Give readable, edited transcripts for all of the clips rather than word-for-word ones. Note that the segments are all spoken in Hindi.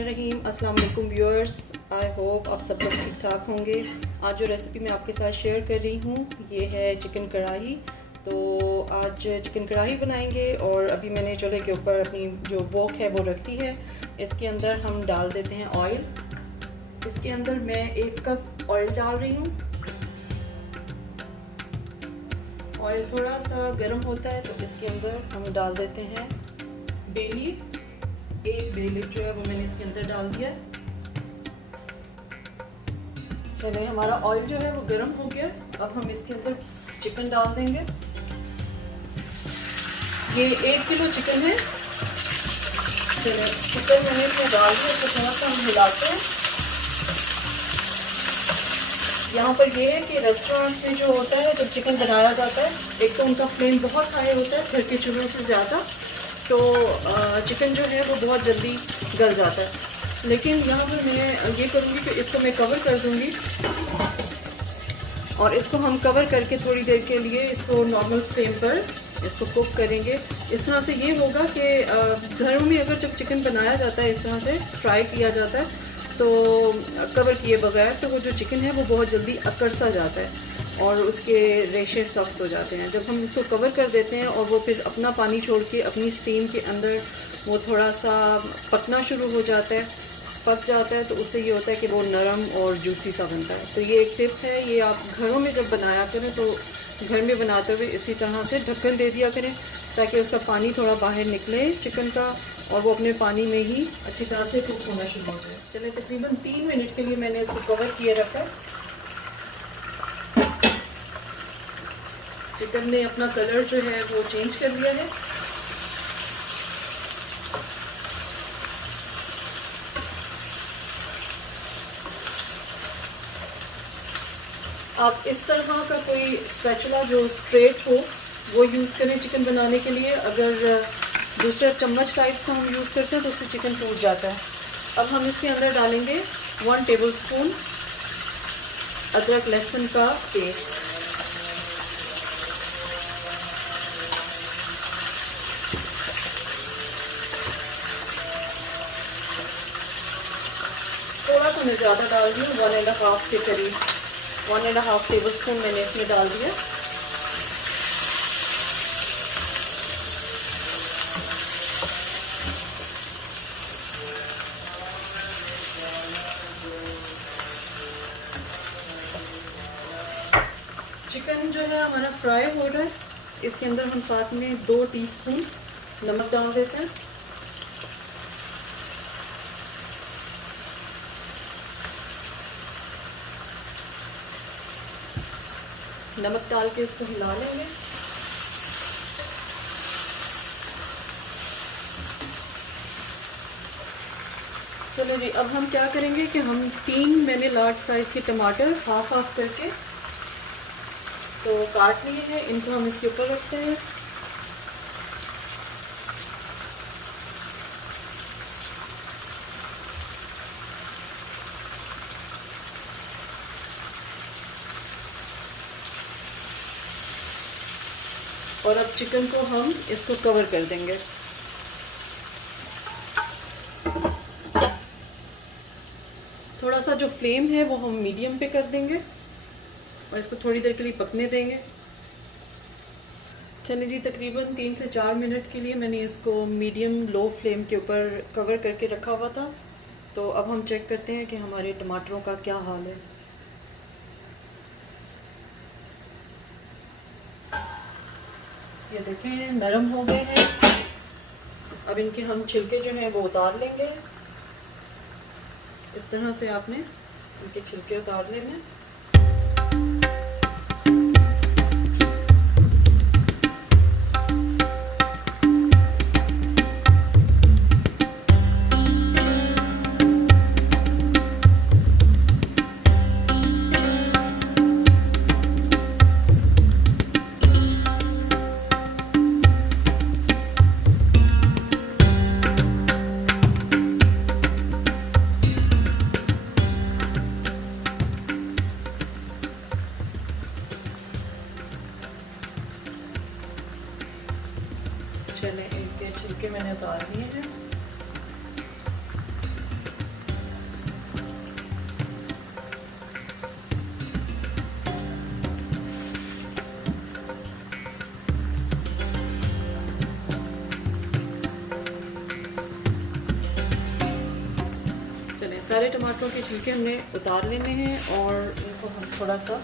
बिस्मिल्लाहिर्रहमानिर्रहीम। अस्सलाम वालेकुम व्यूअर्स, आई होप आप सब लोग ठीक ठाक होंगे। आज जो रेसिपी मैं आपके साथ शेयर कर रही हूँ ये है चिकन कढ़ाई। तो आज चिकन कढ़ाई बनाएंगे और अभी मैंने चूल्हे के ऊपर अपनी जो वोक है वो रख दी है। इसके अंदर हम डाल देते हैं ऑयल। इसके अंदर मैं 1 कप ऑयल डाल रही हूँ। ऑयल थोड़ा सा गर्म होता है तो इसके अंदर हम डाल देते हैं बे लीफ। 1 बे लीफ जो है वो मैंने इसके अंदर डाल दिया। चलिए, हमारा ऑयल जो है वो गर्म हो गया। अब हम इसके अंदर चिकन डाल देंगे। ये 1 किलो चिकन है। चलिए, चिकन मैंने इसमें डाल दिया तो थोड़ा सा हम हिलाते हैं। यहाँ पर ये है कि रेस्टोरेंट्स में जो होता है जब चिकन बनाया जाता है, एक तो उनका फ्लेम बहुत हाई होता है घर के चूल्हे से ज़्यादा, तो चिकन जो है वो बहुत जल्दी गल जाता है। लेकिन यहाँ पर मैं ये करूँगी कि इसको मैं कवर कर दूँगी और इसको हम कवर करके थोड़ी देर के लिए इसको नॉर्मल फ्लेम पर इसको कुक करेंगे। इस तरह से ये होगा कि घरों में अगर जब चिकन बनाया जाता है इस तरह से फ्राई किया जाता है तो कवर किए बगैर, तो वो जो चिकन है वो बहुत जल्दी अकड़ सा जाता है और उसके रेशे सख्त हो जाते हैं। जब हम इसको कवर कर देते हैं और वो फिर अपना पानी छोड़ के अपनी स्टीम के अंदर वो थोड़ा सा पकना शुरू हो जाता है, पक जाता है, तो उससे ये होता है कि वो नरम और जूसी सा बनता है। तो ये एक टिप है, ये आप घरों में जब बनाया करें तो घर में बनाते हुए इसी तरह से ढक्कन दे दिया करें ताकि उसका पानी थोड़ा बाहर निकले चिकन का और वो अपने पानी में ही अच्छी तरह से कुक होना शुरू हो जाए। चलिए, तकरीबन 3 मिनट के लिए मैंने इसको कवर किए रखा। चिकन ने अपना कलर जो है वो चेंज कर लिया है। आप इस तरह का कोई स्पैचुला जो स्ट्रेट हो वो यूज़ करें चिकन बनाने के लिए। अगर दूसरा चम्मच टाइप से हम यूज़ करते हैं तो उससे चिकन टूट जाता है। अब हम इसके अंदर डालेंगे 1 टेबलस्पून अदरक लहसुन का पेस्ट। थोड़ा सा मैं ज़्यादा डाल रही हूँ, 1.5 के करीब, 1.5 टेबलस्पून मैंने इसमें डाल दिया। चिकन जो है हमारा फ्राई हो रहा है। इसके अंदर हम साथ में 2 टीस्पून नमक डाल देते हैं। नमक डाल के इसको हिला लेंगे। चलो जी, अब हम क्या करेंगे कि हम 3 मैंने लार्ज साइज़ के टमाटर हाफ करके तो काट लिए हैं, इनको हम इसके ऊपर रखते हैं। और अब चिकन को हम इसको कवर कर देंगे। थोड़ा सा जो फ्लेम है वो हम मीडियम पे कर देंगे और इसको थोड़ी देर के लिए पकने देंगे। चलिए जी, तकरीबन 3 से 4 मिनट के लिए मैंने इसको मीडियम लो फ्लेम के ऊपर कवर करके रखा हुआ था। तो अब हम चेक करते हैं कि हमारे टमाटरों का क्या हाल है। ये देखें, नरम हो गए हैं। अब इनके हम छिलके जो हैं वो उतार लेंगे। इस तरह से आपने इनके छिलके उतार लेने हैं। चले, इनके छिलके मैंने उतार लिए हैं। सारे टमाटरों के छिलके हमने उतार लेने हैं और इनको हम थोड़ा सा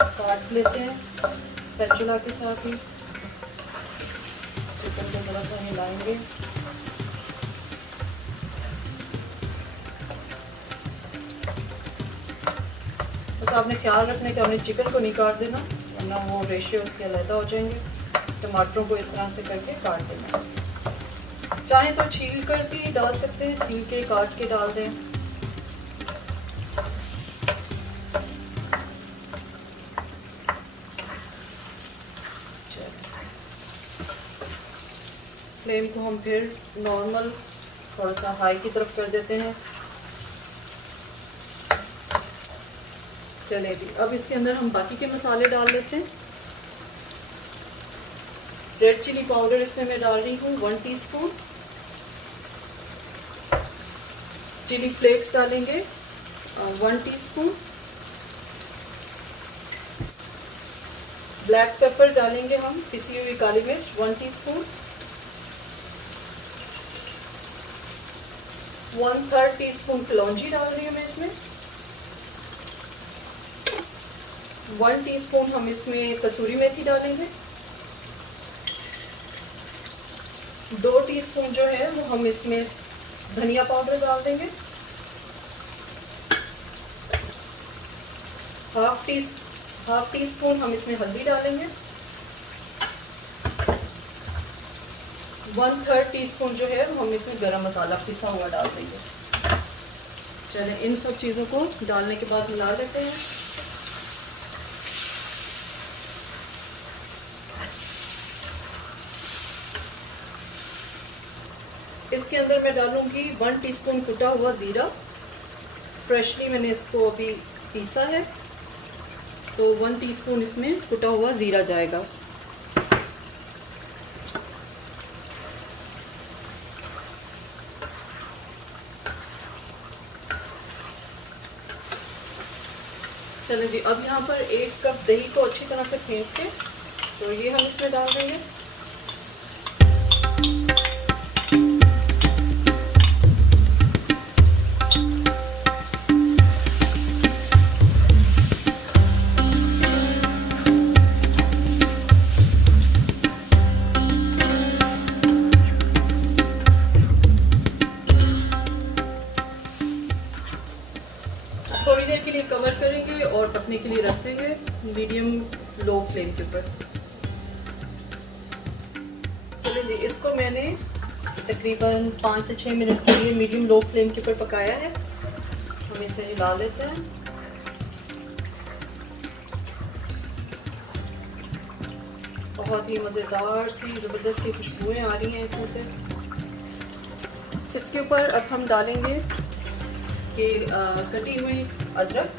काट लेते हैं स्पैचुला के साथ ही। चिकन को थोड़ा सा हिलाएंगे। बस आपने ख्याल रखना है कि आपने चिकन को नहीं काट देना, वरना वो रेशियो उसके अलग हो जाएंगे। टमाटरों को इस तरह से करके काट देना। चाहें तो छील कर भी डाल सकते हैं, छील के काट के डाल दें। फ्लेम को हम फिर नॉर्मल थोड़ा सा हाई की तरफ कर देते हैं। चलिए जी, अब इसके अंदर हम बाकी के मसाले डाल लेते हैं। रेड चिली पाउडर इसमें मैं डाल रही हूँ 1 टीस्पून। चिली फ्लेक्स डालेंगे 1 टीस्पून। ब्लैक पेपर डालेंगे हम, पिसी हुई काली मिर्च 1 टीस्पून। 1/3 टीस्पून कलौंजी डाल रही हूँ मैं इसमें। 1 टीस्पून हम इसमें कसूरी मेथी डालेंगे। 2 टीस्पून जो है वो हम इसमें धनिया पाउडर डाल देंगे। हाफ टी स्पून हम इसमें हल्दी डालेंगे। 1/3 टीस्पून जो है वो हम इसमें गरम मसाला पिसा हुआ डाल देंगे। चलें, इन सब चीज़ों को डालने के बाद मिला लेते हैं। इसके अंदर मैं डालूंगी 1 टीस्पून कुटा हुआ ज़ीरा। फ्रेशली मैंने इसको अभी पीसा है, तो 1 टीस्पून इसमें कुटा हुआ ज़ीरा जाएगा। चलिए जी, अब यहाँ पर 1 कप दही को अच्छी तरह से फेंट के तो ये हम इसमें डाल देंगे। थोड़ी देर के लिए कवर करेंगे और पकने के लिए रख देंगे मीडियम लो फ्लेम के ऊपर। चलिए जी, इसको मैंने तकरीबन 5 से 6 मिनट के लिए मीडियम लो फ्लेम के ऊपर पकाया है। हम इसे हिला लेते हैं। बहुत ही मज़ेदार सी ज़बरदस्त सी खुशबुएं आ रही हैं इसमें से। इसके ऊपर अब हम डालेंगे ये कटी हुई अदरक।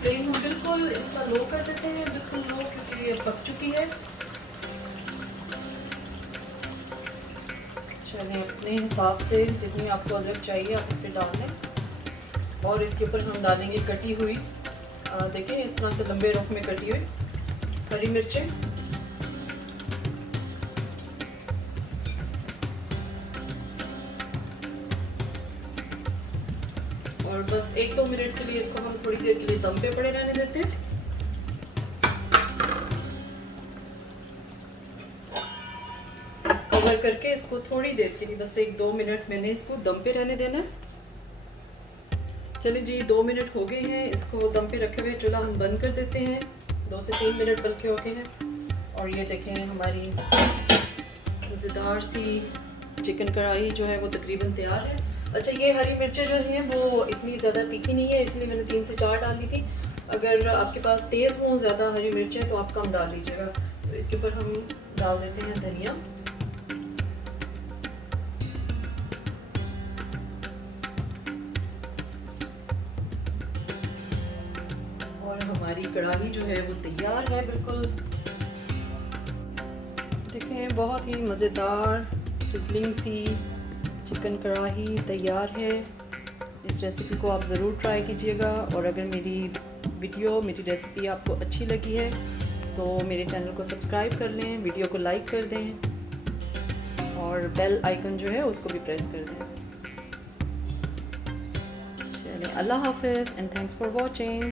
फ्लेम हम बिल्कुल इसका लो कर देते हैं, बिल्कुल लो, क्योंकि ये पक चुकी है। चलिए, अपने हिसाब से जितनी आपको अदरक चाहिए आप इस पर डाल लें। और इसके ऊपर हम डालेंगे कटी हुई, देखें इस तरह से लंबे रुख में कटी हुई हरी मिर्चें। और बस 1-2 मिनट के लिए इसको हम थोड़ी देर के लिए दम पे पड़े रहने देते हैं। कवर करके इसको थोड़ी देर के लिए, बस 1-2 मिनट मैंने इसको दम पे रहने देना है। चलिए जी, 2 मिनट हो गए हैं इसको दम पे रखे हुए। चूल्हा हम बंद कर देते हैं। 2 से 3 मिनट बल्कि हो गए हैं। और ये देखें, हमारी मज़ेदार सी चिकन कढ़ाई जो है वो तकरीबन तैयार है। अच्छा, ये हरी मिर्चें जो हैं वो इतनी ज़्यादा तीखी नहीं है, इसलिए मैंने 3 से 4 डाली थी। अगर आपके पास तेज़ हों ज़्यादा हरी मिर्चें तो आप कम डाल लीजिएगा। तो इसके ऊपर हम डाल देते हैं धनिया। और हमारी कढ़ाई जो है वो तैयार है बिल्कुल। देखें, बहुत ही मज़ेदार सिजलिंग सी चिकन कढ़ाई तैयार है। इस रेसिपी को आप ज़रूर ट्राई कीजिएगा। और अगर मेरी वीडियो, मेरी रेसिपी आपको अच्छी लगी है तो मेरे चैनल को सब्सक्राइब कर लें, वीडियो को लाइक कर दें और बेल आइकन जो है उसको भी प्रेस कर दें। चलिए, अल्लाह हाफ़िज़ एंड थैंक्स फॉर वॉचिंग।